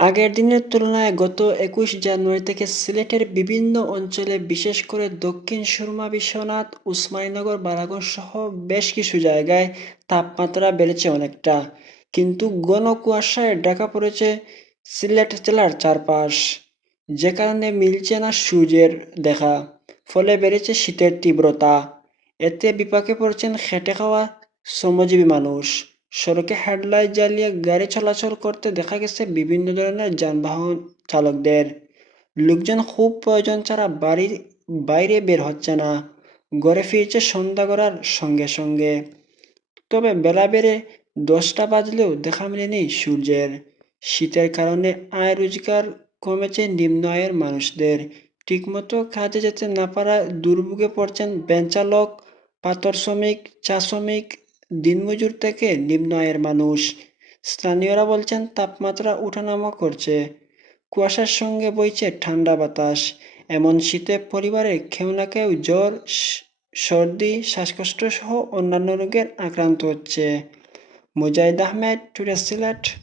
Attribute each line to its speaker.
Speaker 1: আগের দিনের তুলনায় গত একুশ জানুয়ারি থেকে সিলেটের বিভিন্ন অঞ্চলে, বিশেষ করে দক্ষিণ সুরমা, বিশ্বনাথ, উসমানীনগর বারাগঞ্জ সহ বেশ কিছু জায়গায় তাপমাত্রা বেড়েছে অনেকটা। কিন্তু ঘন কুয়াশায় ঢাকা পড়েছে সিলেট জেলার চারপাশ। যে কারণে মিলছে না সূর্যের দেখা, ফলে বেড়েছে শীতের তীব্রতা। এতে বিপাকে পড়ছেন খেটে খাওয়া শ্রমজীবী মানুষ। সড়কে হেডলাইট জ্বালিয়ে গাড়ি চলাচল করতে দেখা গেছে বিভিন্ন ধরনের যানবাহন চালকদের। লোকজন খুব প্রয়োজন ছাড়া বাড়ির বাইরে বের হচ্ছে না। ঘরে ফিরছে সন্ধ্যা করার সঙ্গে সঙ্গে। তবে বেলা বেড়ে দশটা বাজলেও দেখা মেলেনি সূর্যের। শীতের কারণে আয় রোজগার কমেছে নিম্ন আয়ের মানুষদের। ঠিকমতো কাজে যেতে না পারা দুর্ভোগে পড়ছেন বেঞ্চালক, পাথর শ্রমিক, চা শ্রমিক দিনমজুর থেকে নিম্ন আয়ের মানুষ। স্থানীয়রা বলছেন, তাপমাত্রা ওঠানামা করছে। কুয়াশার সঙ্গে বইছে ঠান্ডা বাতাস। এমন শীতে পরিবারের কেউ না কেউ জ্বর সর্দি শ্বাসকষ্ট সহ অন্যান্য রোগের আক্রান্ত হচ্ছে। মুজাহিদ আহমেদ, টুডে সিলেট।